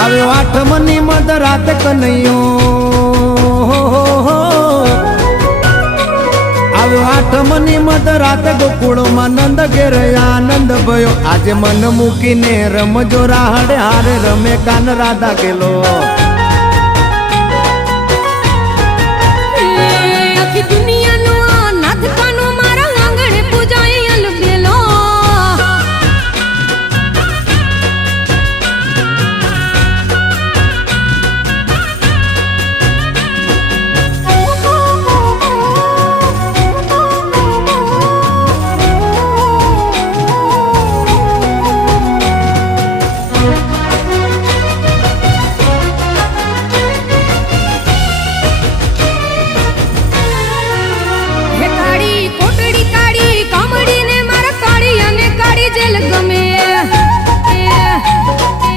આવ્યો આઠમની મધ રાત કનૈયો, આવ્યો આઠમની મધ રાત ગોકુળમાં નંદ ઘેર આનંદ ભયો. આજે મન મૂકીને રમજો રાહડે હારે રમે કાન રાધા કેલો.